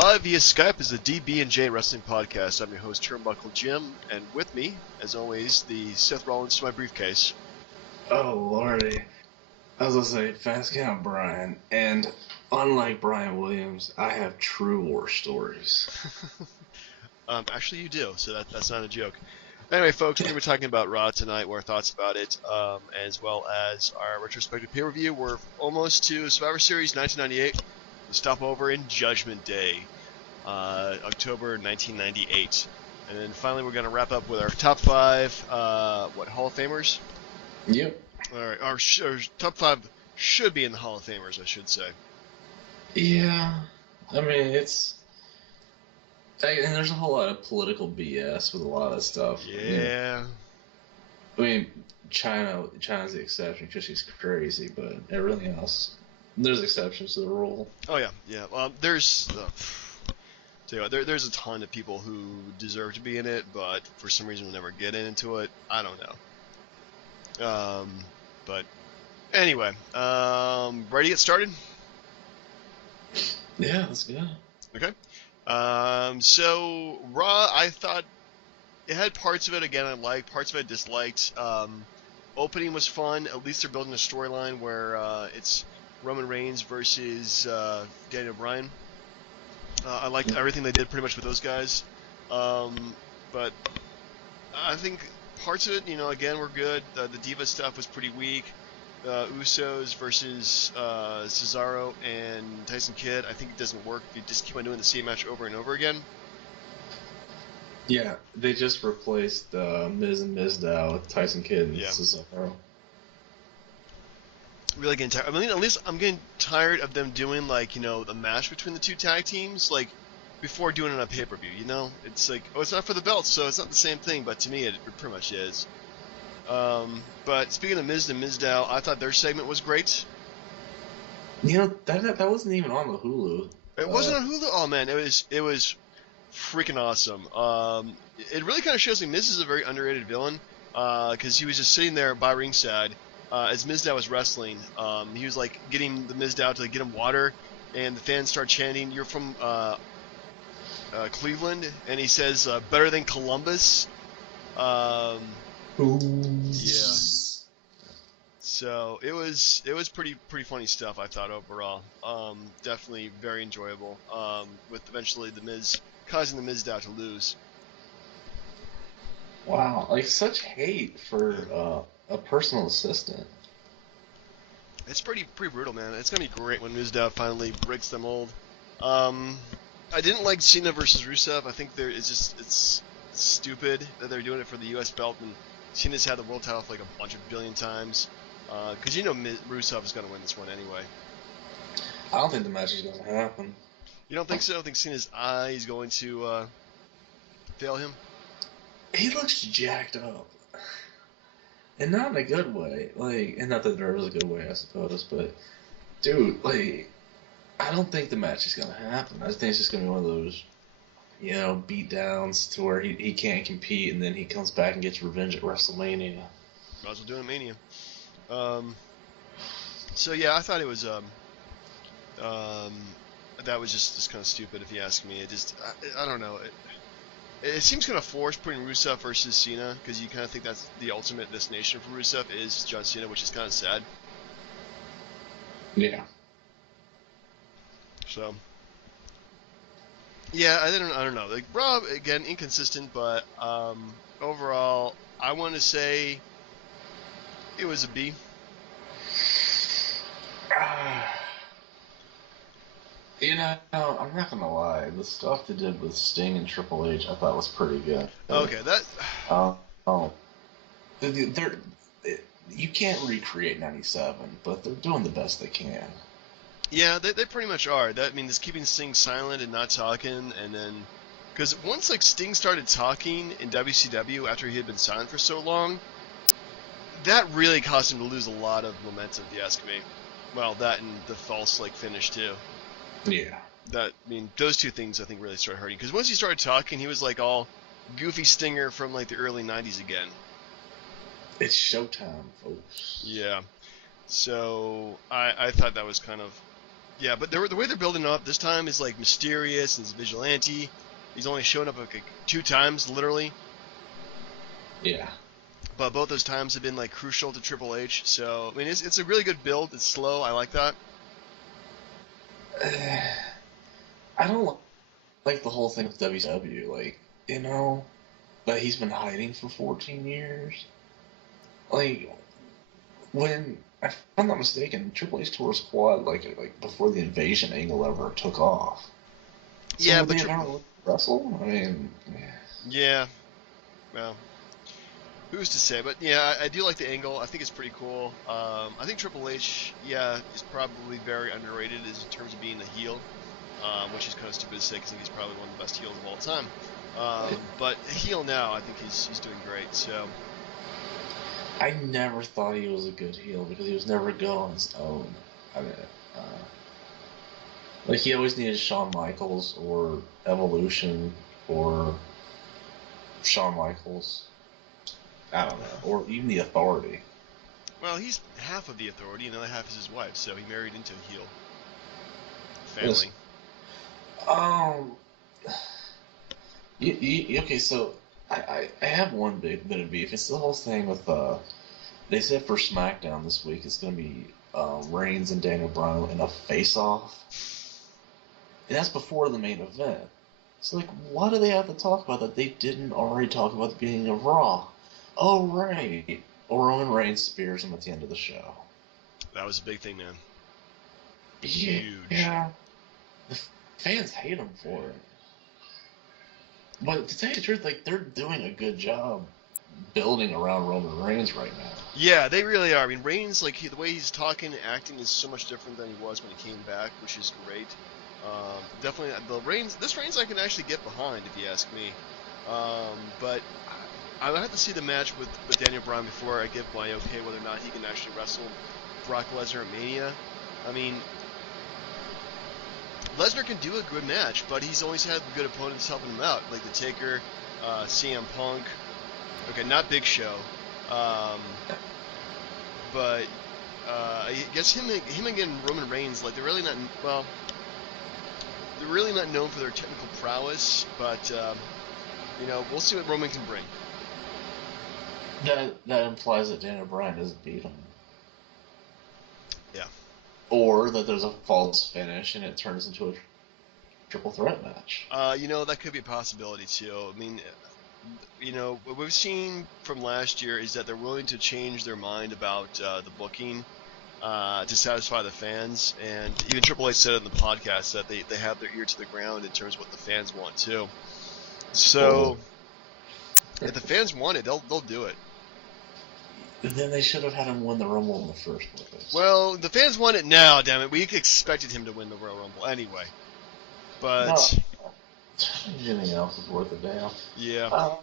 Live via Skype is the DB&J Wrestling Podcast. I'm your host, Turnbuckle Jim, and with me, as always, the Seth Rollins to my briefcase. Oh, lordy. I was going to say, Fast Count Brian, and unlike Brian Williams, I have true war stories. Actually, you do, so that's not a joke. Anyway, folks, we're going to be talking about Raw tonight, our thoughts about it, as well as our retrospective pay-per-view. We're almost to Survivor Series 1998. The stopover in Judgment Day, October 1998. And then finally we're going to wrap up with our top 5, Hall of Famers? Yep. Our top 5 should be in the Hall of Famers, I should say. Yeah. I mean, and there's a whole lot of political BS with a lot of stuff. Yeah. I mean, China's the exception because she's crazy, but everything else, there's exceptions to the rule. Oh yeah. There's a ton of people who deserve to be in it, but for some reason will never get into it. I don't know. But anyway, ready to get started? Yeah, let's go. Okay. So Raw, I thought it had parts of it again I liked, parts of it I disliked. Opening was fun. At least they're building a storyline where it's Roman Reigns versus Daniel Bryan. I liked everything they did pretty much with those guys. But I think parts of it, again, were good. The Diva stuff was pretty weak. Usos versus Cesaro and Tyson Kidd, I think it doesn't work if you just keep on doing the same match over and over again. Yeah, they just replaced Miz and Mizdow with Tyson Kidd and Cesaro. Really getting tired. I mean, at least I'm getting tired of them doing the match between the two tag teams before doing it on a pay-per-view. It's like, it's not for the belts, so it's not the same thing. But to me, it pretty much is. But speaking of Miz and Mizdow, I thought their segment was great. That wasn't even on the Hulu. It wasn't on Hulu. Oh man, it was freaking awesome. It really kind of shows me Miz is a very underrated villain because he was just sitting there by ringside. As Mizdow was wrestling, he was getting the Mizdow to get him water, and the fans start chanting, "You're from Cleveland," and he says, "Better than Columbus." Yeah. So it was pretty funny stuff, I thought, overall. Definitely very enjoyable. With eventually the Miz causing the Mizdow to lose. Wow, such hate for a personal assistant. It's pretty brutal, man. It's gonna be great when Mizdow finally breaks the mold. I didn't like Cena versus Rusev. I think it's stupid that they're doing it for the U.S. belt, and Cena's had the world title for a bunch of billion times. Because Rusev is gonna win this one anyway. I don't think the match is gonna happen. You don't think so? I don't think Cena's eye is going to fail him. He looks jacked up. And not in a good way. And not that there is a good way, I suppose, but dude, I don't think the match is gonna happen. I think it's just gonna be one of those, beat downs to where he can't compete and then he comes back and gets revenge at WrestleMania. Might as well do it at Mania. So yeah, I thought it was that was just kind of stupid if you ask me. I don't know. It seems kind of forced putting Rusev versus Cena because you kind of think that's the ultimate destination for Rusev is John Cena, which is kind of sad. Yeah. So. Yeah, I don't know. Rob, again, inconsistent, but overall, I want to say it was a B. I'm not gonna lie. The stuff they did with Sting and Triple H, I thought was pretty good. Okay, you can't recreate '97, but they're doing the best they can. Yeah, they pretty much are. That means keeping Sting silent and not talking, and then because once Sting started talking in WCW after he had been silent for so long, that really caused him to lose a lot of momentum, if you ask me. Well, that and the false finish too. Yeah. Those two things I think really started hurting because once he started talking, he was all goofy Stinger from the early '90s again. It's showtime, folks. Yeah. So I thought that was kind of Yeah, but the way they're building it up this time is like mysterious and he's a vigilante. He's only shown up like 2 times, literally. Yeah. But both those times have been like crucial to Triple H. So I mean, it's a really good build. It's slow. I like that. I don't like the whole thing with WCW. Like, that he's been hiding for 14 years. Like, if I'm not mistaken, Triple H tore his quad like before the invasion angle ever took off. So Yeah, would but they have ever wrestled? I mean, yeah. yeah, well, who's to say? But yeah, I do like the angle. I think it's pretty cool. I think Triple H, yeah, is probably very underrated in terms of being a heel, which is kind of stupid to say because I think he's probably one of the best heels of all time. But a heel now, I think he's doing great. So I never thought he was a good heel because he was never good on his own. I mean, uh, like he always needed Shawn Michaels or Evolution or Shawn Michaels. I don't know, or even the Authority. well, he's half of the Authority, and the other half is his wife. So he married into a heel Yes. family. Um. Okay, so I have one big bit of beef. It's the whole thing with They said for SmackDown this week it's going to be Reigns and Daniel Bryan in a face-off, and that's before the main event. So like, why do they have to talk about that they didn't already talk about the beginning of Raw? Oh right, Roman Reigns spears him at the end of the show. That was a big thing, man. Yeah, Huge. yeah. The fans hate him for it. But to tell you the truth, like they're doing a good job building around Roman Reigns right now. Yeah, they really are. I mean, Reigns, like the way he's talking and acting is so much different than he was when he came back, which is great. Definitely, this Reigns I can actually get behind if you ask me. But I would have to see the match with Daniel Bryan before I give my okay whether or not he can actually wrestle Brock Lesnar at Mania. I mean, Lesnar can do a good match, but he's always had good opponents helping him out, like The Taker, CM Punk. Okay, not Big Show. Um, but I guess him again, Roman Reigns, like they're really not known for their technical prowess, but we'll see what Roman can bring. That implies that Daniel Bryan doesn't beat him. Yeah. Or that there's a false finish and it turns into a triple threat match. That could be a possibility too. I mean, what we've seen from last year is that they're willing to change their mind about the booking to satisfy the fans, and even Triple H said in the podcast that they have their ear to the ground in terms of what the fans want too. So if the fans want it, they'll do it. Then they should have had him win the Rumble in the first place. Well, the fans want it now, damn it. We expected him to win the Royal Rumble anyway. But anything else is worth a damn. Yeah.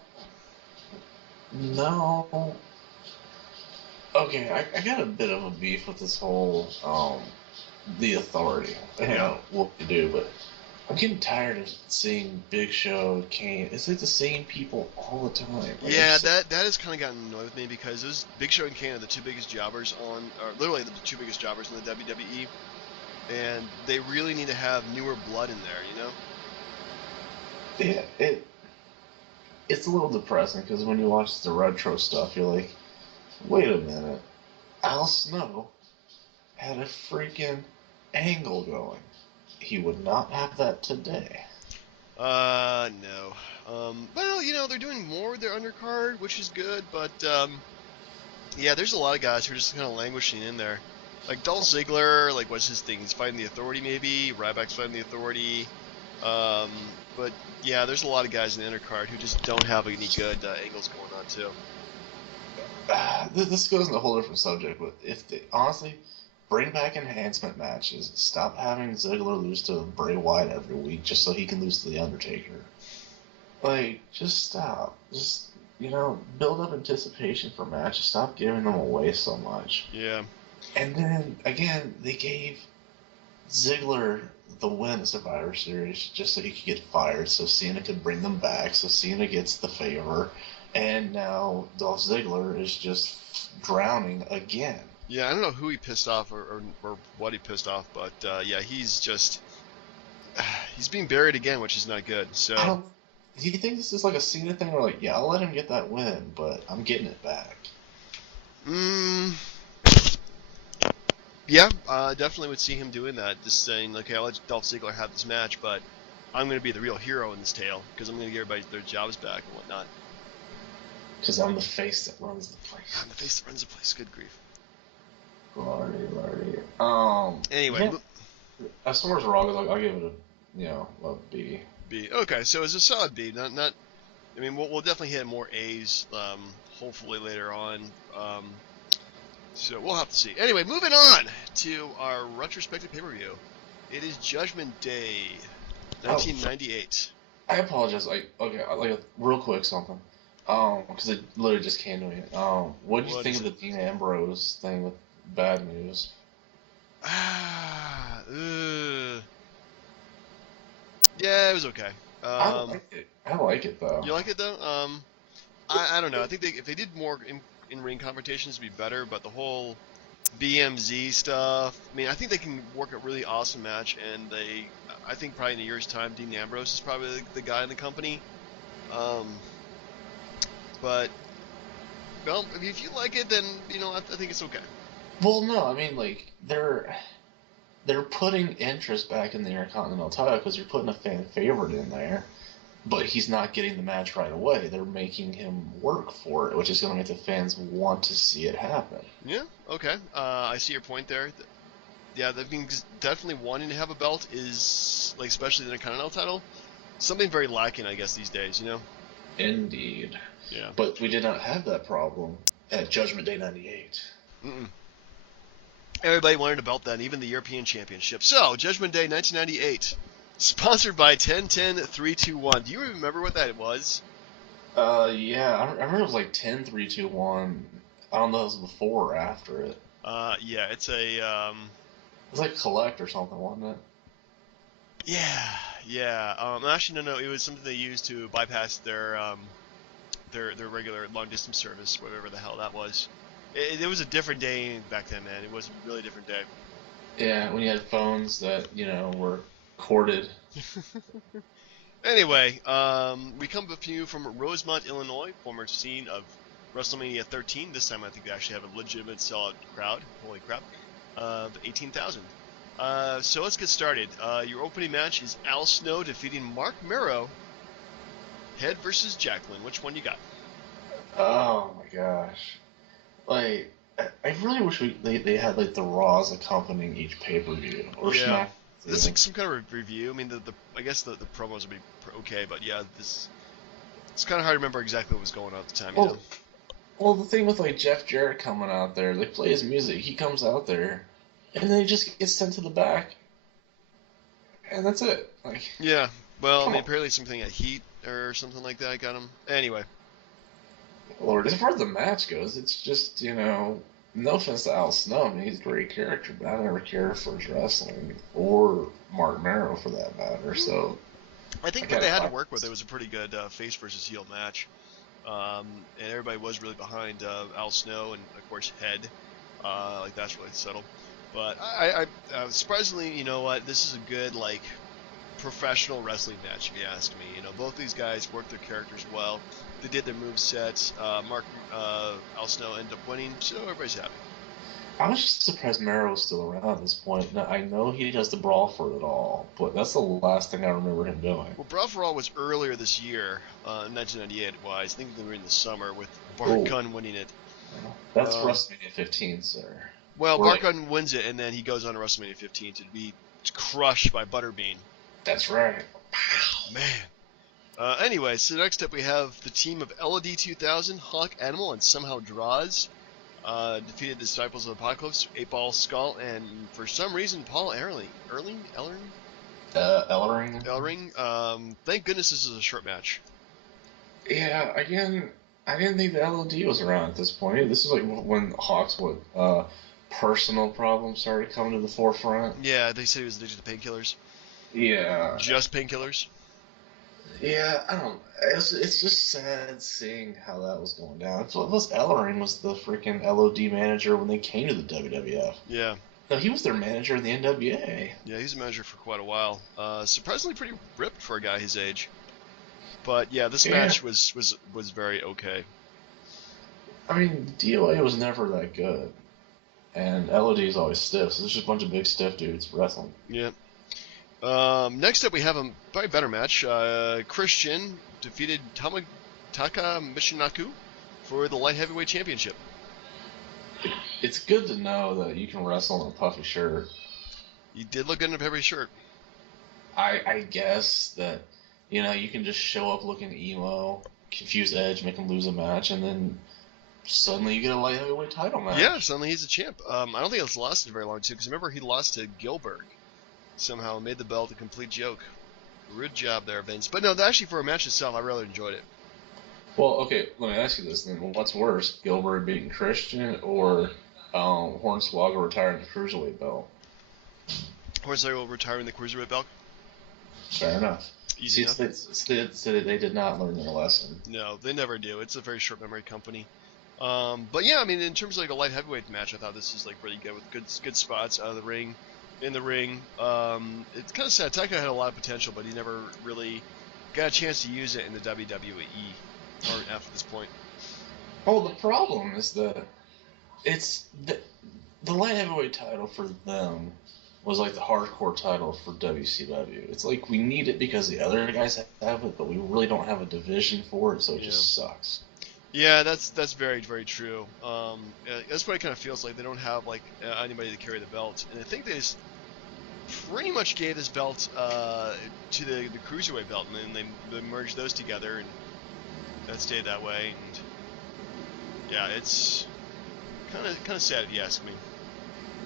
No. Okay, I got a bit of a beef with this whole the Authority. What to do, but I'm getting tired of seeing Big Show, Kane. It's like the same people all the time. Like, yeah, that has kind of gotten annoyed with me because those Big Show and Kane are the two biggest jobbers or literally the two biggest jobbers in the WWE, and they really need to have newer blood in there, Yeah, it's a little depressing because when you watch the retro stuff, you're like, wait a minute, Al Snow had a freaking angle going. He would not have that today. No. Well, they're doing more with their undercard, which is good, but yeah, there's a lot of guys who are just kind of languishing in there. Like Dolph Ziggler, like what's his thing? He's fighting the Authority, maybe. Ryback's fighting the Authority. But yeah, there's a lot of guys in the undercard who just don't have any good angles going on too. This goes into a whole different subject, but if they honestly bring back enhancement matches, stop having Ziggler lose to Bray Wyatt every week just so he can lose to the Undertaker. Like, just stop. Just build up anticipation for matches. Stop giving them away so much. Yeah. And then again, they gave Ziggler the win at Survivor Series just so he could get fired, so Cena could bring them back, so Cena gets the favor, and now Dolph Ziggler is just drowning again. Yeah, I don't know who he pissed off or what he pissed off, but yeah, he's just he's being buried again, which is not good. I So, don't. Do you think this is like a Cena thing where like, yeah, I'll let him get that win, but I'm getting it back? mm, yeah, definitely would see him doing that. Just saying, okay, I'll let Dolph Ziggler have this match, but I'm going to be the real hero in this tale because I'm going to get everybody their jobs back and whatnot. Because I'm the face that runs the place. I'm the face that runs the place. Good grief. Lordy, lordy. Anyway, Yeah. As far as Raw goes, I'll give it a B. B. Okay, so it's a solid B. Not. I mean, we'll definitely hit more A's. Hopefully later on. So we'll have to see. Anyway, moving on to our retrospective pay-per-view. It is Judgment Day, Oh, 1998. I apologize. Like real quick something. Because it literally just came to me. What did you What think is of the it? Dean Ambrose thing with Bad News? Ah, yeah, it was okay. I like it though. You like it though? I don't know. I think if they did more in ring confrontations, it'd be better. But the whole BMZ stuff, I mean, I think they can work a really awesome match. And I think probably in a year's time, Dean Ambrose is probably the guy in the company. Um, but well, I mean, if you like it, then I think it's okay. Well, no, I mean like they're putting interest back in the Intercontinental title because you're putting a fan favorite in there, but he's not getting the match right away. They're making him work for it, which is going to make the fans want to see it happen. Yeah, okay. I see your point there. Yeah, that means definitely wanting to have a belt is like, especially the Intercontinental title, something very lacking, I guess, these days. Indeed. Yeah. But we did not have that problem at Judgment Day 98. Mm-mm. Everybody wanted a belt then, even the European Championship. So, Judgment Day 1998, sponsored by 10-10-3-2-1. Do you remember what that was? Yeah, I remember it was like 10-3-2-1. I don't know if it was before or after it. Yeah, it's a, It was like Collect or something, wasn't it? yeah. Actually, no, it was something they used to bypass their regular long distance service, whatever the hell that was. It was a different day back then, man. It was a really different day. Yeah, when you had phones that, were corded. Anyway, we come to you from Rosemont, Illinois, former scene of WrestleMania 13. This time I think they actually have a legitimate sellout crowd. Holy crap. 18,000. So let's get started. Your opening match is Al Snow defeating Mark Mero. Head versus Jacqueline. Which one you got? Oh my gosh. Like, I really wish they had like the Raws accompanying each pay per view or Yeah. Smack This is even. like some kind of review. I mean, I guess the promos would be okay, but yeah, it's kind of hard to remember exactly what was going on at the time. Well, well, the thing with like Jeff Jarrett coming out there, they play his music, he comes out there, and then he just gets sent to the back, and that's it. Like, Yeah. Well, I come mean, on, apparently something at Heat or something like that got him. Anyway. Lord. As far as the match goes, it's just no offense to Al Snow, I mean, he's a great character, but I never cared for his wrestling or Mark Marrow for that matter. So I I think what kind they of had to find work with, it was a pretty good face versus heel match. And everybody was really behind Al Snow and, of course, Head. Like, that's really subtle. But surprisingly, you know what? This is a good, like, professional wrestling match, if you ask me. Both these guys worked their characters well. They did their move sets. Al Snow ended up winning, so everybody's happy. I was just surprised Marrow was still around at this point. Now, I know he does the brawl for it all, but that's the last thing I remember him doing. Well, Brawl for All was earlier this year, 1998 wise. I think they were in the summer with Bart Oh, Gunn winning it. that's Um, WrestleMania 15, sir. well, We're Bart like, Gunn wins it, and then he goes on to WrestleMania 15 to be crushed by Butterbean. that's right. Man. Anyway, so next up we have the team of LOD 2000, Hawk Animal, and Somehow Draws. Defeated the Disciples of the Apocalypse, 8-Ball Skull, and for some reason, Paul Ellering. Ellering. Thank goodness this is a short match. Yeah, again, I didn't think the LOD was around at this point. This is like when Hawk's personal problems started coming to the forefront. Yeah, they said he was addicted to painkillers. Yeah, Just painkillers. Yeah, I don't. It's just sad seeing how that was going down. Plus, Ellering was the freaking LOD manager when they came to the WWF. Yeah, No, he was their manager in the NWA. yeah, he's a manager for quite a while. Surprisingly pretty ripped for a guy his age. But yeah, this Yeah, match was very okay. I mean, DOA was never that good, and LOD is always stiff. So it's just a bunch of big stiff dudes wrestling. Yeah. Next up, we have a probably better match. Christian defeated Taka Michinaku for the light heavyweight championship. It's good to know that you can wrestle in a puffy shirt. He did look good in a heavy shirt. I guess that you can just show up looking emo, confuse Edge, make him lose a match, and then suddenly you get a light heavyweight title match. Yeah, suddenly he's a champ. I don't think it's lasted very long too, because remember he lost to Gilbert somehow, made the belt a complete joke. Good job there, Vince. But no, actually for a match itself, I really enjoyed it. Well, okay, let me ask you this then. What's worse, Gilbert beating Christian or Hornswoggle retiring the Cruiserweight belt? Hornswoggle retiring the cruiserweight belt. Fair enough. Easy See, enough. they did not learn their lesson. No, they never do. It's a very short memory company. But yeah, I mean, in terms of like a light heavyweight match, I thought this was like really good with good spots out of the ring, in the ring. It's kind of sad. Taika had a lot of potential, but he never really got a chance to use it in the WWE or after this point. Oh, the problem is that it's the light heavyweight title for them was like the hardcore title for WCW. It's like we need it because the other guys have it, but we really don't have a division for it, so it just sucks. Yeah, that's very very true. That's what it kind of feels like. They don't have like anybody to carry the belt, and I think they just pretty much gave this belt to the cruiserweight belt, and then they merged those together, and that stayed that way. And yeah, it's kind of sad if you ask me.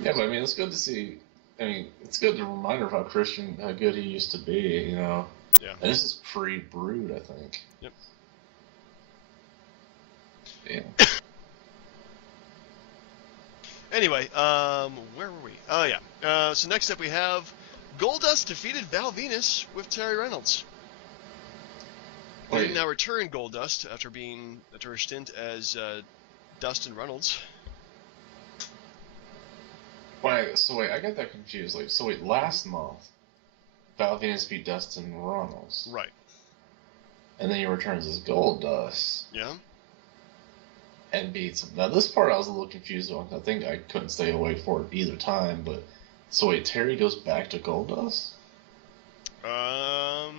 Yeah, but I mean, it's good to see. I mean, it's good to remind her of how good he used to be. Yeah. And this is pre-Brood, I think. Yep. Yeah. Anyway, where were we? Oh yeah. So next up we have Goldust defeated Val Venus with Terry Reynolds. They now return Goldust after a stint as Dustin Reynolds. Wait, I got that confused. Last month, Val Venus beat Dustin Runnels. Right. And then he returns as Goldust. Yeah. And beats him. Now, this part I was a little confused on. I think I couldn't stay awake for it either time, but... So wait, Terry goes back to Goldust? No,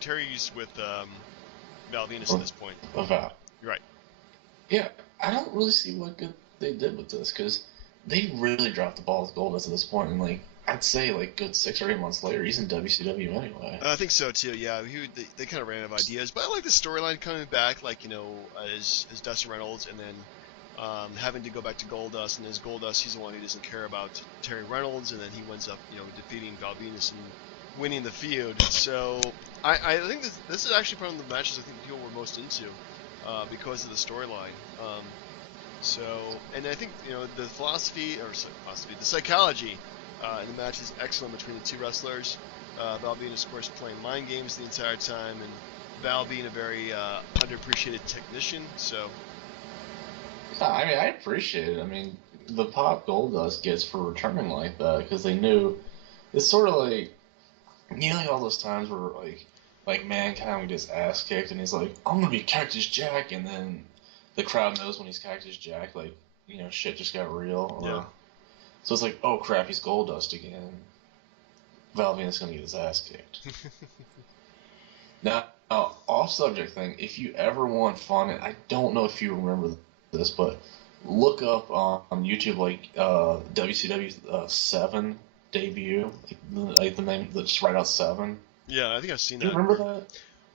Terry's with Val Venus at this point. Val. Right. Yeah, I don't really see what good they did with this, because they really dropped the ball with Goldust at this point, and I'd say good 6 or 8 months later, he's in WCW anyway. I think so too. Yeah, they kind of ran out of ideas, but I like the storyline coming back, as Dustin Reynolds, and then having to go back to Goldust, and as Goldust, he's the one who doesn't care about Terry Reynolds, and then he winds up defeating Val Venus and winning the feud. So I think this is actually one of the matches I think people were most into because of the storyline. And I think the the psychology in the match is excellent between the two wrestlers. Val Venus, of course, playing mind games the entire time, and Val being a very underappreciated technician. So, I mean, I appreciate it. I mean, the pop Goldust gets for returning like that, because they knew it's sort of like all those times where like Mankind gets ass kicked, and he's like, "I'm gonna be Cactus Jack," and then the crowd knows when he's Cactus Jack, shit just got real. Yeah. So it's like, oh crap, he's Goldust again. Val Venus gonna get his ass kicked. Now, off subject thing, if you ever want fun, and I don't know if you remember this, but look up on YouTube WCW 7 debut, the name that's just right out 7. Yeah, I think I've seen that. Do you remember that?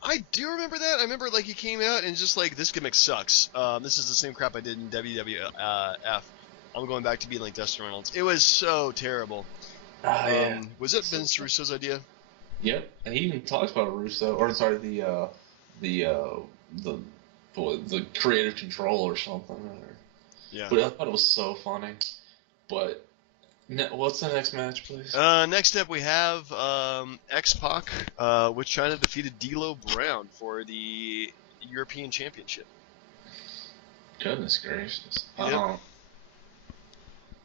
I do remember that. I remember he came out and just this gimmick sucks. This is the same crap I did in WWF. I'm going back to being like Dustin Reynolds. It was so terrible. Yeah. Was it Vince Russo's idea? Yep, and he even talks about Russo, or sorry, the creative control or something. Yeah. But I thought it was so funny. But What's the next match, please? Next up we have X-Pac, with China defeated D'Lo Brown for the European Championship. Goodness gracious. Yep.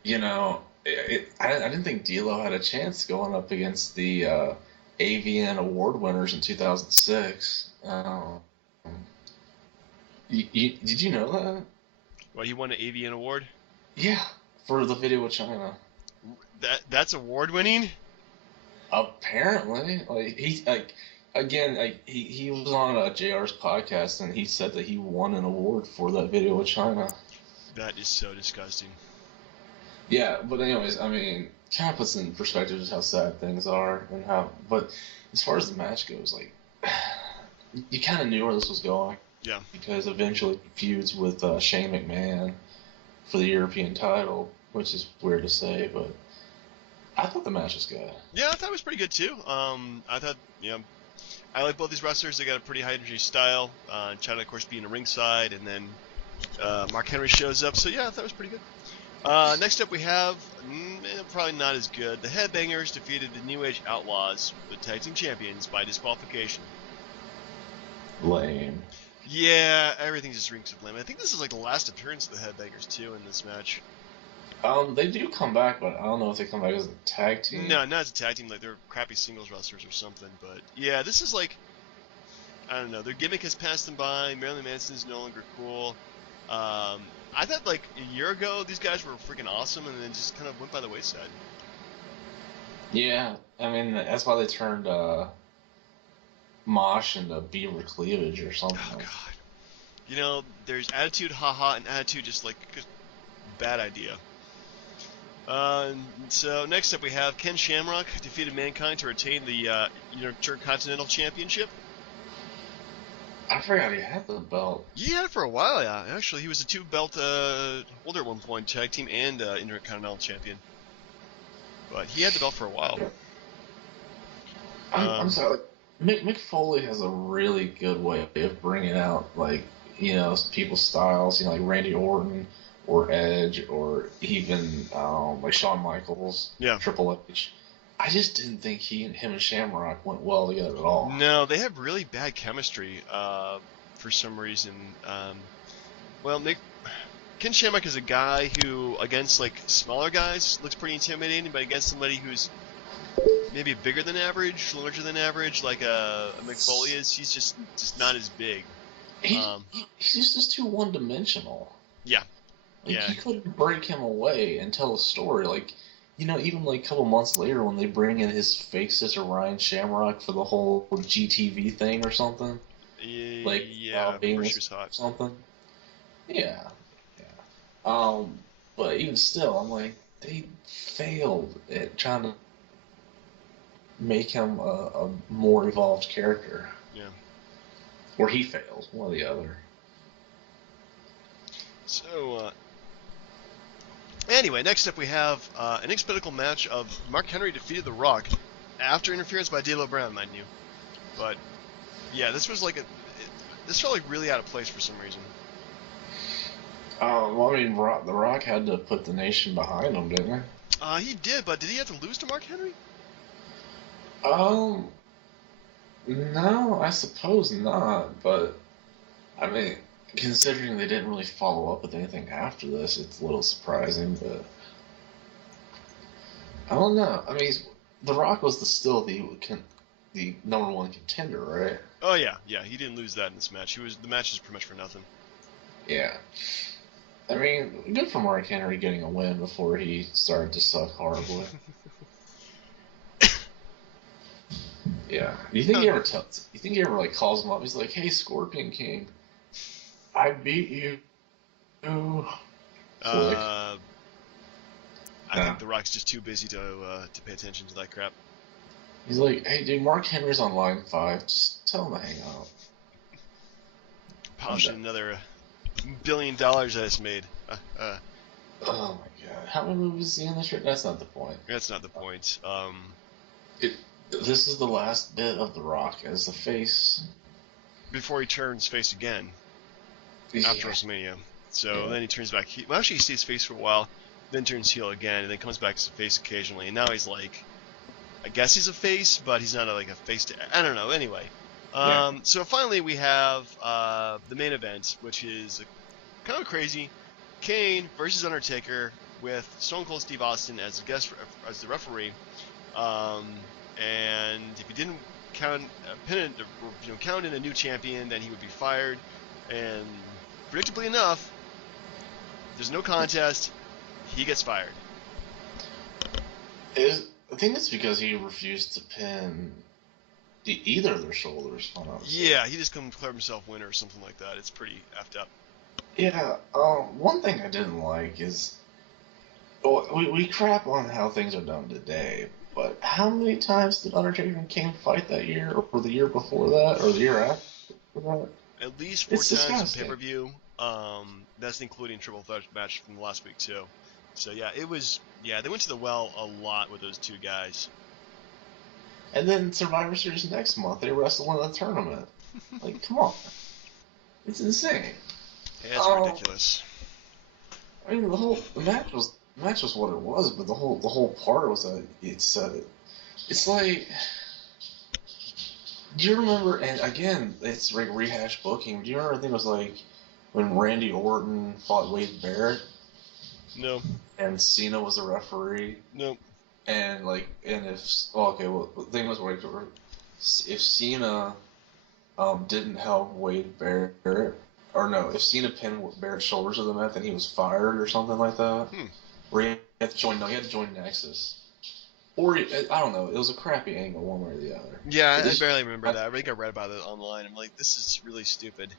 You know, I didn't think D'Lo had a chance going up against the AVN award winners in 2006. Did you know that? Well, he won an AVN award. Yeah, for the video with China. That's award winning. Apparently, he was on JR's podcast and he said that he won an award for that video with China. That is so disgusting. Yeah, but anyways, I mean, kind of puts in perspective just how sad things are and how. But as far as the match goes, like, you kind of knew where this was going. Yeah. Because eventually he feuds with Shane McMahon for the European title, which is weird to say, but I thought the match was good. Yeah, I thought it was pretty good too. I thought, I like both these wrestlers. They got a pretty high energy style. China, of course, being a ringside, and then Mark Henry shows up. So yeah, I thought it was pretty good. Next up we have, probably not as good. The Headbangers defeated the New Age Outlaws, the tag team champions, by disqualification. Lame. Yeah, everything just reeks of lame. I think this is like the last appearance of the Headbangers too in this match. They do come back, but I don't know if they come back as a tag team. No, not as a tag team. Like they're crappy singles wrestlers or something. But yeah, this is like, I don't know. Their gimmick has passed them by. Marilyn Manson is no longer cool. I thought like a year ago these guys were freaking awesome, and then just kind of went by the wayside. Yeah, I mean that's why they turned Mosh into Beaver Cleavage or something. Oh god. You know, there's attitude, haha, and attitude just bad idea. So next up we have Ken Shamrock defeated Mankind to retain the Intercontinental Championship. I forgot he had the belt. He had it for a while, yeah. Actually, he was a two-belt holder at one point, tag team and Intercontinental Champion. But he had the belt for a while. I'm sorry. Mick Foley has a really good way of bringing out, like, people's styles, like Randy Orton or Edge or even like Shawn Michaels, Triple H. I just didn't think him and Shamrock went well together at all. No, they have really bad chemistry for some reason. Ken Shamrock is a guy who, against like smaller guys, looks pretty intimidating, but against somebody who's maybe bigger than average, larger than average, like a Mick Foley is, he's just not as big. He's just too one-dimensional. Yeah. Like, you couldn't break him away and tell a story. Like, even like a couple months later when they bring in his fake sister Ryan Shamrock for the whole GTV thing or something. Like, yeah, she was hot. Something. Yeah. But even still, I'm like, they failed at trying to make him a more evolved character. Yeah. Or he failed, one or the other. So, anyway, next up we have an inexplicable match of Mark Henry defeated The Rock after interference by D'Lo Brown, mind you. But, yeah, this was like this felt like really out of place for some reason. Well, I mean, The Rock had to put the nation behind him, didn't he? He did, but did he have to lose to Mark Henry? No, I suppose not, but, I mean, considering they didn't really follow up with anything after this, it's a little surprising, but I don't know. I mean, The Rock was still the number one contender, right? Oh yeah, he didn't lose that in this match. The match is pretty much for nothing. Yeah. I mean, good for Mark Henry getting a win before he started to suck horribly. Yeah. You think he ever like calls him up? He's like, "Hey, Scorpion King, I beat you." I think The Rock's just too busy to pay attention to that crap. He's like, "Hey, dude, Mark Henry's on line 5. Just tell him to hang out." Polishing another $1 billion I just made. Oh my god! How many movies is he in this year? That's not the point. That's not the point. This is the last bit of The Rock as the face. Before he turns face again. After WrestleMania. So then he turns back. He stays face for a while. then turns heel again, and then comes back as a face occasionally. And now he's like, I guess he's a face, but he's not like a face. I don't know. Anyway, so finally we have the main event, which is kind of crazy: Kane versus Undertaker with Stone Cold Steve Austin as the referee. And if he didn't count in a new champion, then he would be fired. And predictably enough, there's no contest. He gets fired. I think it's because he refused to pin either of their shoulders. Yeah, he just couldn't declare himself winner or something like that. It's pretty effed up. Yeah. One thing I didn't like is we crap on how things are done today, but how many times did Undertaker and Kane fight that year, or the year before that, or the year after that? At least 4 times disgusting. in pay-per-view. That's including triple threat match from the last week too. So yeah, it was. Yeah, they went to the well a lot with those two guys. And then Survivor Series next month, they wrestle in a tournament. Like, come on, it's insane. Yeah, it's ridiculous. I mean, the match was what it was, but the whole part was that it's like. Do you remember? And again, it's like rehash booking. Do you remember? I think it was like when Randy Orton fought Wade Barrett. No. And Cena was the referee. No. And the thing was, if Cena didn't help Wade Barrett, or no, if Cena pinned Barrett's shoulders to the mat, then he was fired or something like that. Where he had to join Nexus. Or, I don't know, it was a crappy angle one way or the other. Yeah, I barely remember that. I think I read about it online. I'm like, this is really stupid.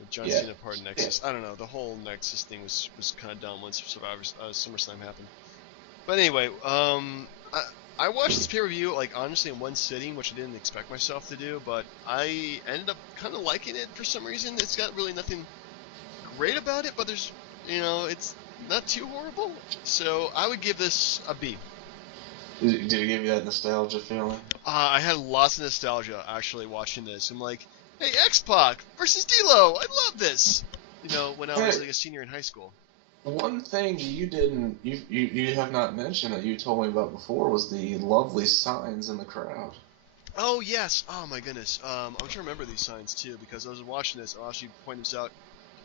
With John Cena part of Nexus. I don't know, the whole Nexus thing was kind of dumb once SummerSlam happened. But anyway, I watched this pay-per-view, like, honestly in one sitting, which I didn't expect myself to do, but I ended up kind of liking it for some reason. It's got really nothing great about it, but there's, it's not too horrible. So I would give this a B. Did it give you that nostalgia feeling? I had lots of nostalgia actually watching this. I'm like, hey, X-Pac versus D-Lo, I love this. When I was like a senior in high school. One thing you have not mentioned that you told me about before was the lovely signs in the crowd. Oh yes, oh my goodness. I'm trying to remember these signs too because I was watching this. I'll actually point this out.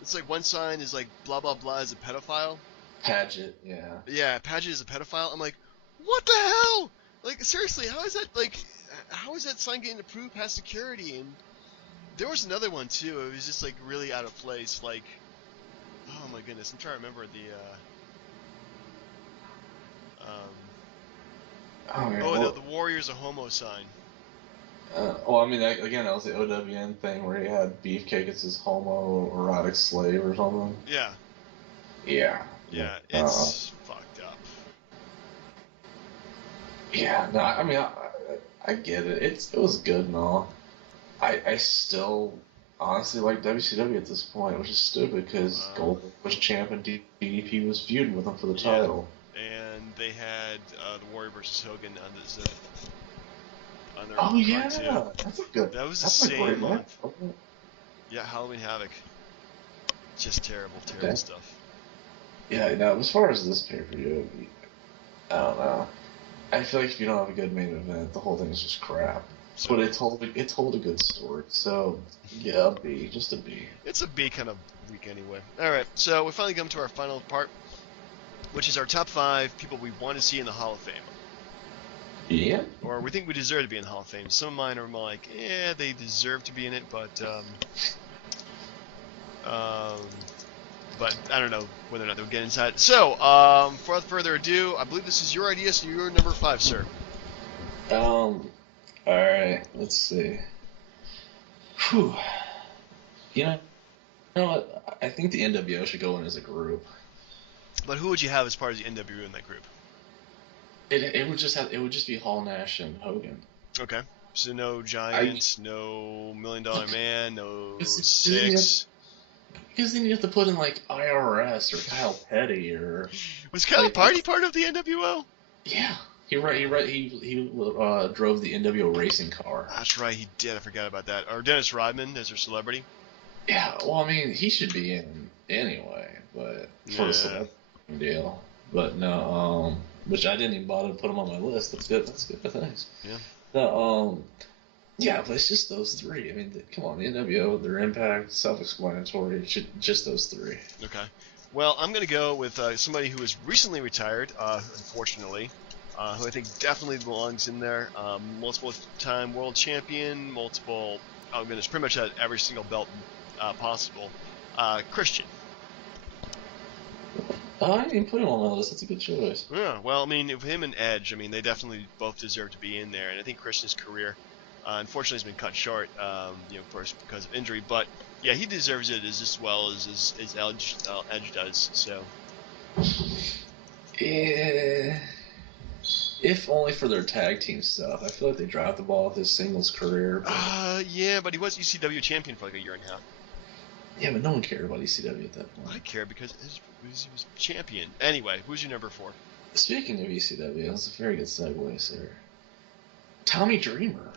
It's like one sign is like blah blah blah is a pedophile. Paget, yeah. Yeah, Paget is a pedophile. I'm like, what the hell? Like seriously, how is that sign getting approved past security? And there was another one too. It was just like really out of place. Like, oh my goodness, I'm trying to remember the Warriors a homo sign. That was the OWN thing where he had Beefcake as his homoerotic slave or something. Yeah. Yeah. Yeah, it's fucked up. Yeah, no, I mean, I get it. It was good and all. I still honestly like WCW at this point, which is stupid because Goldberg was champ and DDP was feuding with him for the title. And they had the Warrior versus Hogan on their card too. That's a good. That was the same month. Yeah, Halloween Havoc. Just terrible stuff. Yeah, now as far as this pay-per-view, I don't know. I feel like if you don't have a good main event, the whole thing is just crap. So, but it told a good story. So yeah, a B, just a B. It's a B kind of week anyway. All right, so we finally come to our final part, which is our top 5 people we want to see in the Hall of Fame. Yeah. Or we think we deserve to be in the Hall of Fame. Some of mine are more like, they deserve to be in it, but I don't know whether or not they'll get inside. So, without further ado, I believe this is your idea, so you're number 5, sir. Alright, let's see. Whew. You know what? I think the NWO should go in as a group. But who would you have as part of the NWO in that group? It would just be Hall, Nash, and Hogan. Okay. So no Giant, no $1 Million Man, no Six. Because then you have to put in like IRS or Kyle Petty or. Was Kyle Petty part of the NWO? Yeah, he drove the NWO racing car. That's right, he did. I forgot about that. Or Dennis Rodman as their celebrity. Yeah, well, I mean, he should be in anyway, but for the celebrity deal. But no, which I didn't even bother to put them on my list. That's good. That's good. Thanks. Yeah. No, yeah, but it's just those three. I mean, come on, the NWO, their impact, self-explanatory. Just those three. Okay. Well, I'm going to go with somebody who was recently retired, unfortunately, who I think definitely belongs in there. Multiple-time world champion, oh goodness, pretty much had every single belt possible. Christian. Oh, I didn't put him on my list. That's a good choice. Yeah, well, I mean, with him and Edge, I mean, they definitely both deserve to be in there. And I think Christian's career, unfortunately, has been cut short, of course, because of injury. But yeah, he deserves it as well as Edge does. So. Yeah. If only for their tag team stuff. I feel like they dropped the ball with his singles career. Yeah, but he was ECW champion for like a year and a half. Yeah, but no one cared about ECW at that point. I care because he was champion. Anyway, who's your number 4? Speaking of ECW, that's a very good segue, sir. Tommy Dreamer.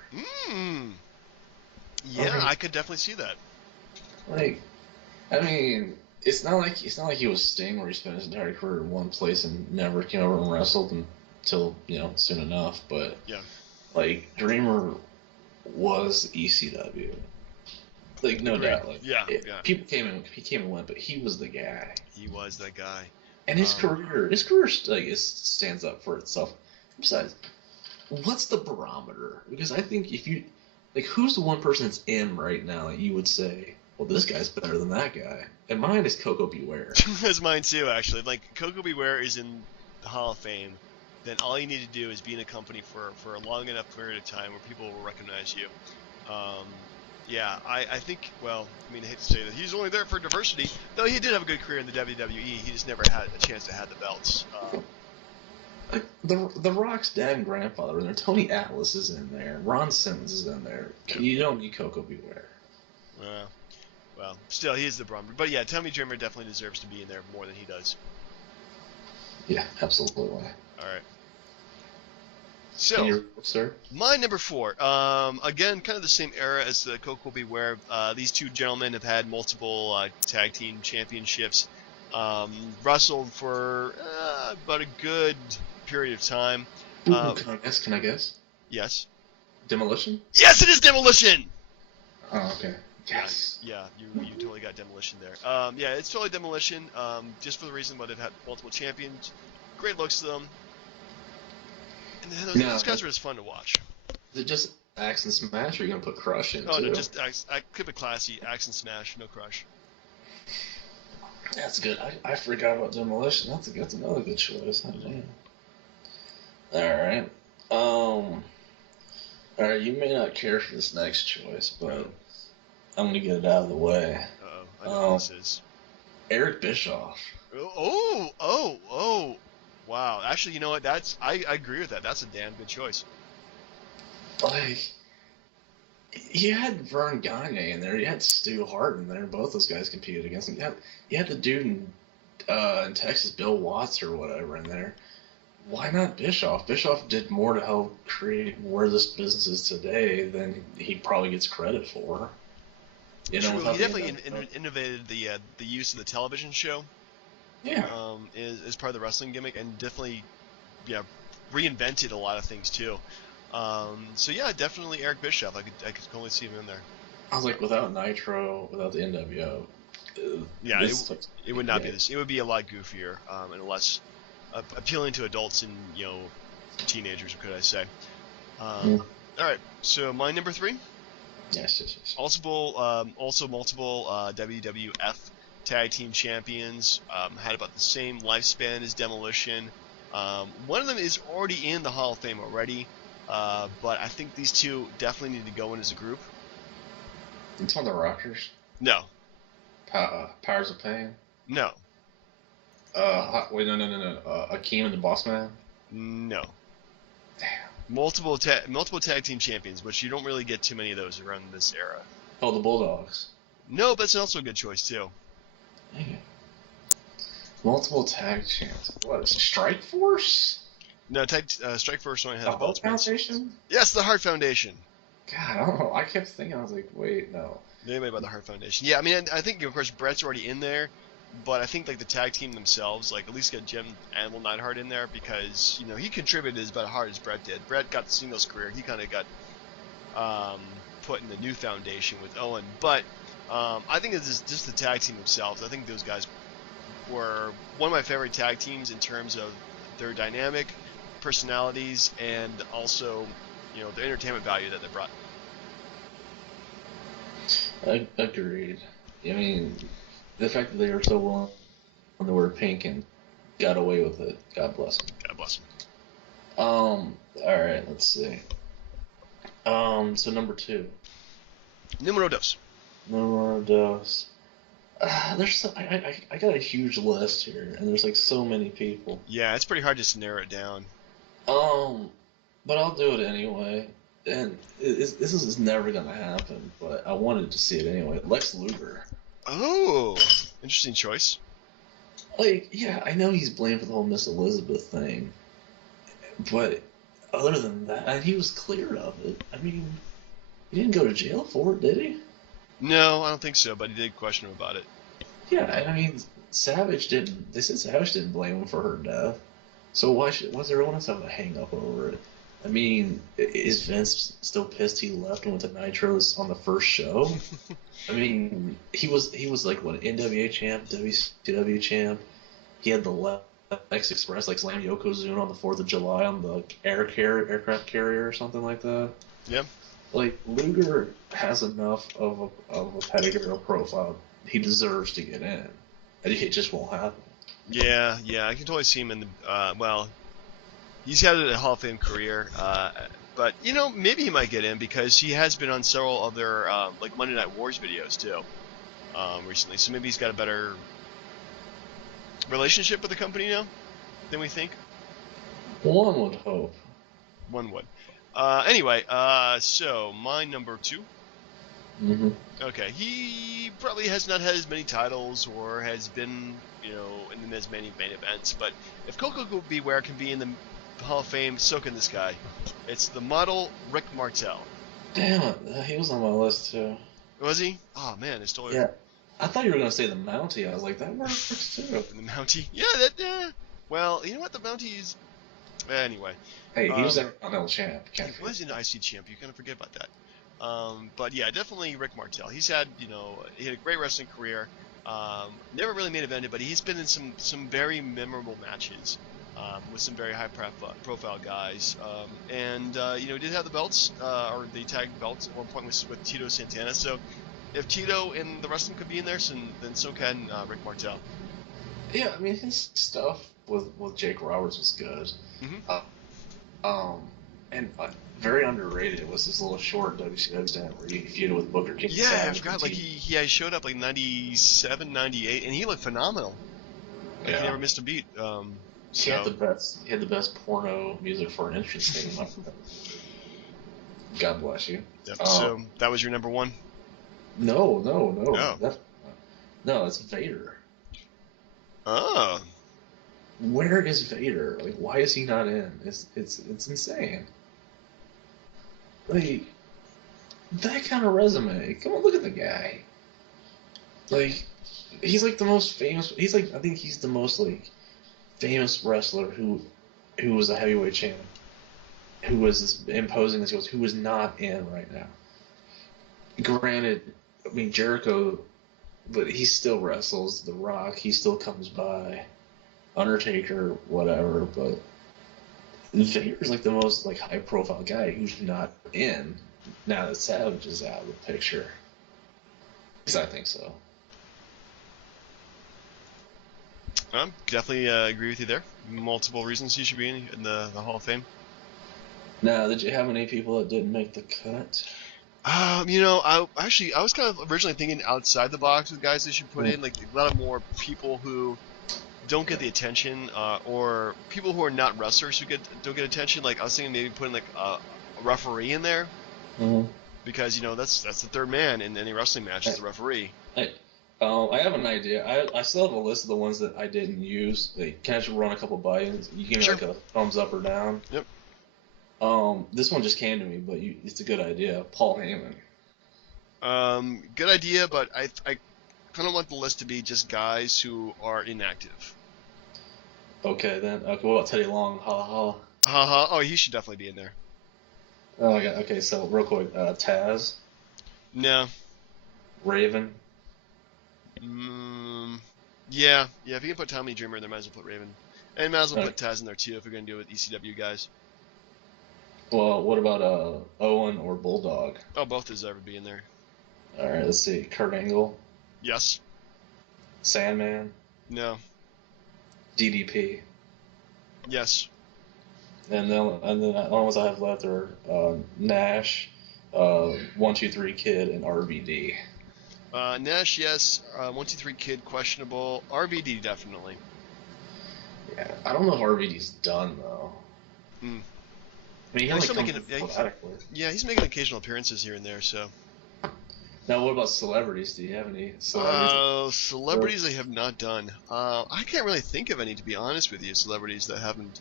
Yeah, I could definitely see that. Like, I mean, it's not like he was Sting where he spent his entire career in one place and never came over and wrestled until soon enough. But yeah, like Dreamer was ECW. Like, no doubt. Like, people he came and went, but he was the guy. He was that guy. And his career, like, stands up for itself. Besides, what's the barometer? Because I think if you, like, who's the one person that's in right now that you would say, well, this guy's better than that guy? And mine is Coco Beware. That's mine too, actually. Like, Coco Beware is in the Hall of Fame. Then all you need to do is be in a company for a long enough period of time where people will recognize you. Yeah, I think, well, I mean, I hate to say that he's only there for diversity, though he did have a good career in the WWE. He just never had a chance to have the belts. Like, the Rock's dad and grandfather in there. Tony Atlas is in there. Ron Simmons is in there. You don't need Coco Beware. Well, still, he is the Brumber. But yeah, Tommy Dreamer definitely deserves to be in there more than he does. Yeah, absolutely. All right. So, sir? My number 4, again, kind of the same era as the Coco Beware. These two gentlemen have had multiple tag team championships, wrestled for about a good period of time. Can I guess? Yes. Demolition? Yes, it is Demolition! Oh, okay. Yes. Yeah, you totally got Demolition there. Yeah, it's totally Demolition, just for the reason why they've had multiple champions. Great looks to them. And those guys were just fun to watch. Is it just Axe and Smash, or are you going to put Crush in, Oh, too? no, just keep it classy. Axe and Smash, no Crush. That's good. I forgot about Demolition. That's another good choice. Alright. Alright, you may not care for this next choice, but I'm going to get it out of the way. Uh-oh, I know what this is. Eric Bischoff. Oh. Wow. Actually, you know what? I agree with that. That's a damn good choice. Like, you had Vern Gagne in there. You had Stu Hart in there. Both those guys competed against him. You had the dude in Texas, Bill Watts or whatever, in there. Why not Bischoff? Bischoff did more to help create where this business is today than he probably gets credit for. True. He definitely innovated the use of the television show. Yeah. Is part of the wrestling gimmick, and definitely, reinvented a lot of things too. So yeah, definitely Eric Bischoff. I could totally see him in there. I was like, without Nitro, without the NWO. It would not be this. It would be a lot goofier and less appealing to adults and teenagers, could I say? All right. So my number 3. Yes. Also multiple WWF tag team champions, had about the same lifespan as Demolition. One of them is already in the Hall of Fame already, but I think these two definitely need to go in as a group. You talking the Rockers? No. Powers of Pain? No. Wait, no. Akeem and the Boss Man? No. Damn. Multiple tag team champions, which you don't really get too many of those around this era. Oh, the Bulldogs. No, but that's also a good choice too. Dang it. Multiple tag champs. What is it, Strike Force? No, Strike Force only had the Hart Foundation? Yes, the Hart Foundation. God, I don't know. I kept thinking, I was like, wait, no. Anybody about the Hart Foundation? Yeah, I mean, I think of course Brett's already in there. but I think like the tag team themselves, like at least get Jim Animal Neidhart in there because he contributed about as hard as Brett did. Brett got the singles career. He kind of got put in the new foundation with Owen, but I think it's just the tag team themselves. I think those guys were one of my favorite tag teams in terms of their dynamic personalities and also the entertainment value that they brought. Agreed. I mean, the fact that they were so willing to wear pink and got away with it, God bless them. God bless them. All right, let's see. So number 2. Numero dos. Numero dos. I got a huge list here, and there's like so many people. Yeah, it's pretty hard just to narrow it down. But I'll do it anyway. And this is never gonna happen, but I wanted to see it anyway. Lex Luger. Oh, interesting choice. Like, yeah, I know he's blamed for the whole Miss Elizabeth thing, but other than that, and he was cleared of it. I mean, he didn't go to jail for it, did he? No, I don't think so, but he did question him about it. Yeah, and I mean, Savage didn't. They said Savage didn't blame him for her death. So why does everyone else have a hang up over it? I mean, is Vince still pissed he left and went to Nitros on the first show? I mean, he was like what, NWA champ, WCW champ. He had the Lex Express like slam Yokozuna on the 4th of July on the aircraft carrier or something like that. Yeah. Like, Luger has enough of a pedigree or profile. He deserves to get in. And it just won't happen. Yeah, I can totally see him in the well. He's had a Hall of Fame career, but maybe he might get in because he has been on several other like Monday Night Wars videos too recently. So maybe he's got a better relationship with the company now than we think. One would hope. One would. Anyway, so my number 2. Mm-hmm. Okay, he probably has not had as many titles or has been, in as many main events. But if Coco Beware can be in the Hall of Fame, so can this guy. It's the model Rick Martel. Damn it, he was on my list too. Was he? Oh man, it's totally. Yeah, I thought you were gonna say the Mountie. I was like, that works too. The Mountie? Yeah, yeah. Well, you know what? The Mountie is. Anyway. Hey, he was an NL champ. He was an IC champ. You kind of forget about that. But yeah, definitely Rick Martel. He's had, he had a great wrestling career. Never really main evented, but he's been in some very memorable matches with some very high profile guys. And he did have the belts, or the tag belts at one point with Tito Santana. So if Tito and the rest of them could be in there, then so can Rick Martel. Yeah, I mean, his stuff with Jake Roberts was good. Mm-hmm. And very underrated was this little short WCW stint where he feuded with Booker T. Yeah, I forgot. Like he showed up like 97, 98, and he looked phenomenal. Like he never missed a beat. He had the best porno music for an entrance theme. God bless you. Yep. So that was your number 1? No. Oh. No, it's Vader. Oh. Where is Vader? Like, why is he not in? It's insane. Like, that kind of resume. Come on, look at the guy. Like, he's like the most famous. I think he's the most like famous wrestler who was a heavyweight champ, who was imposing this skills, who was not in right now. Granted, I mean Jericho, but he still wrestles. The Rock, he still comes by. Undertaker, whatever, but Vader's like the most like high profile guy who's not in now that Savage is out of the picture. Because I think so. Definitely agree with you there. Multiple reasons he should be in the Hall of Fame. Now, did you have any people that didn't make the cut? I was kind of originally thinking outside the box with guys they should put in, like a lot of more people who don't get the attention, or people who are not wrestlers who don't get attention. Like I was thinking maybe putting like a referee in there, because that's the third man in any wrestling match is the referee. I have an idea. I still have a list of the ones that I didn't use. Like, can I just run a couple by you? You give me like a thumbs up or down. Yep. This one just came to me, but it's a good idea. Paul Heyman. Good idea, but kind of want the list to be just guys who are inactive. Okay, then. Okay, what about Teddy Long? Holla holla. Haha. Oh, he should definitely be in there. Oh my god. Okay, so real quick, Taz, No. Raven. Mm, yeah. If you can put Tommy Dreamer in there, might as well put Raven. And might as well Uh, put Taz in there too if you're gonna do it with ECW guys. well, what about Owen or Bulldog? Oh, both deserve to be in there. All right, let's see. Kurt Angle, Yes. Sandman, No. DDP, Yes. and then the only ones I have left are Nash, 123 Kid, and RVD. Nash, yes. 123 Kid, questionable. RVD, definitely. Yeah, I don't know if RVD's done though. Hmm. I mean, he Well, he's only still comes making. in sporadically. Yeah, he's making occasional appearances here and there. So. Now, what about celebrities? Do you have any celebrities? Celebrities they have not done. I can't really think of any, to be honest with you. Celebrities that haven't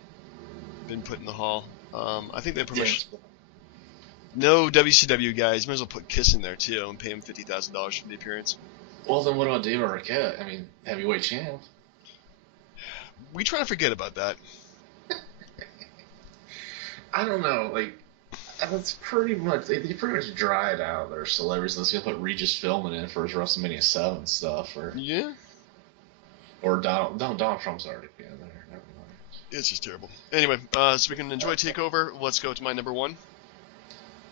been put in the hall. I think they pretty much. No WCW guys. Might as well put Kiss in there too and pay him $50,000 for the appearance. Well, then what about David Arquette? I mean, heavyweight champ. We try to forget about that. I don't know. Like, that's pretty much they pretty much dried out their celebrities. Let's gonna put Regis Philbin in for his WrestleMania 7 stuff, Yeah. or Donald Trump's already in there. Never mind. It's just terrible. Anyway, so we can enjoy Takeover. Let's go to my number one.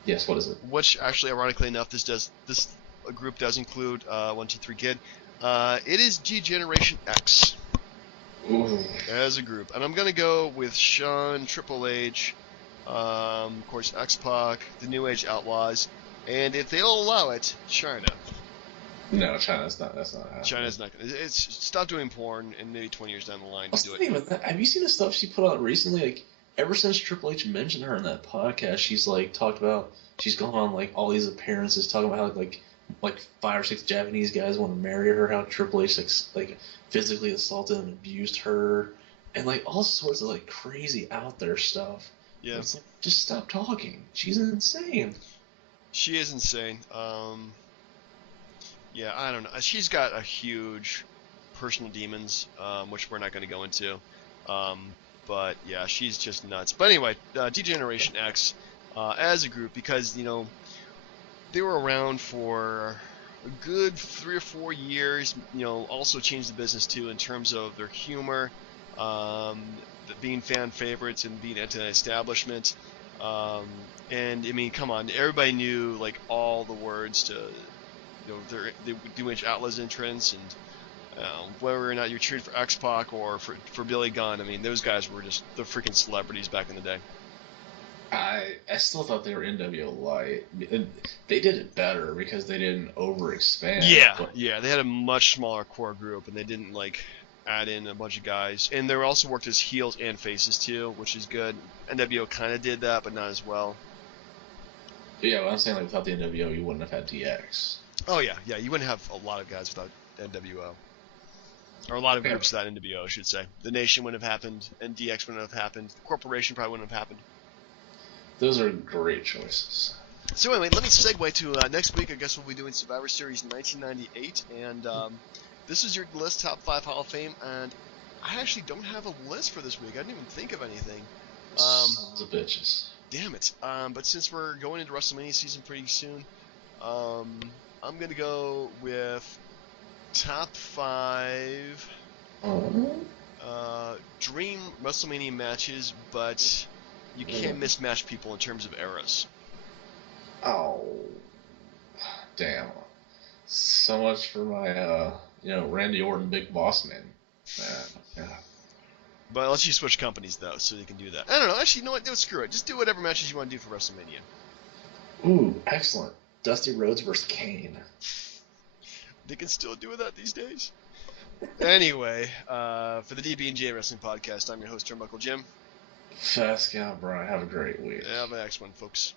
Yes, what is it? Which actually, ironically enough, this group does include 123 Kid. It is G Generation X. Ooh. As a group, and I'm gonna go with Shawn, Triple H, of course X-Pac, the New Age Outlaws, and if they'll allow it, China. No, China's not. That's not happening. China's not gonna. It's stop doing porn, and maybe 20 years down the line What's to do the it. name of that? Have you seen the stuff she put out recently? Like, ever since Triple H mentioned her in that podcast, she's like talked about. She's gone on like all these appearances talking about how like 5 or 6 Japanese guys want to marry her. How Triple H like physically assaulted and abused her, and like all sorts of like crazy out there stuff. Yeah, It's like, just stop talking. She's insane. she is insane. Yeah, I don't know. She's got a huge personal demons, which we're not going to go into. But yeah, she's just nuts. But anyway, D-Generation X as a group, because they were around for a good 3 or 4 years. Also changed the business too in terms of their humor, being fan favorites and being anti-establishment. And I mean, come on, everybody knew like all the words to their New Age Outlaws entrance, and whether or not you're cheering for X-Pac or for Billy Gunn. I mean, those guys were just the freaking celebrities back in the day. I still thought they were NWO light. They did it better because they didn't overexpand. Yeah, they had a much smaller core group, and they didn't like add in a bunch of guys. And they were also worked as heels and faces too, which is good. NWO kind of did that, but not as well. Yeah, well, I'm saying like without the NWO, you wouldn't have had DX. Oh yeah, you wouldn't have a lot of guys without NWO. Or a lot of groups without NWO, I should say. The Nation wouldn't have happened, and DX wouldn't have happened. The Corporation probably wouldn't have happened. Those are great choices. So anyway, let me segue to next week. I guess we'll be doing Survivor Series 1998, and this is your list, top 5 Hall of Fame, and I actually don't have a list for this week. I didn't even think of anything. Sons of bitches. Damn it. But since we're going into WrestleMania season pretty soon, I'm going to go with top 5 dream WrestleMania matches, but you can't mismatch people in terms of eras. Oh, damn. So much for my, Randy Orton Big Boss Man. Yeah. But let's you switch companies, though, so you can do that. I don't know. Actually, you know what? No, screw it. Just do whatever matches you want to do for WrestleMania. Ooh, excellent. Dusty Rhodes versus Kane. They can still do that these days. Anyway, for the DB&J Wrestling Podcast, I'm your host, Turnbuckle Jim. Fast Scout Brian, have a great week. Have an next one, folks.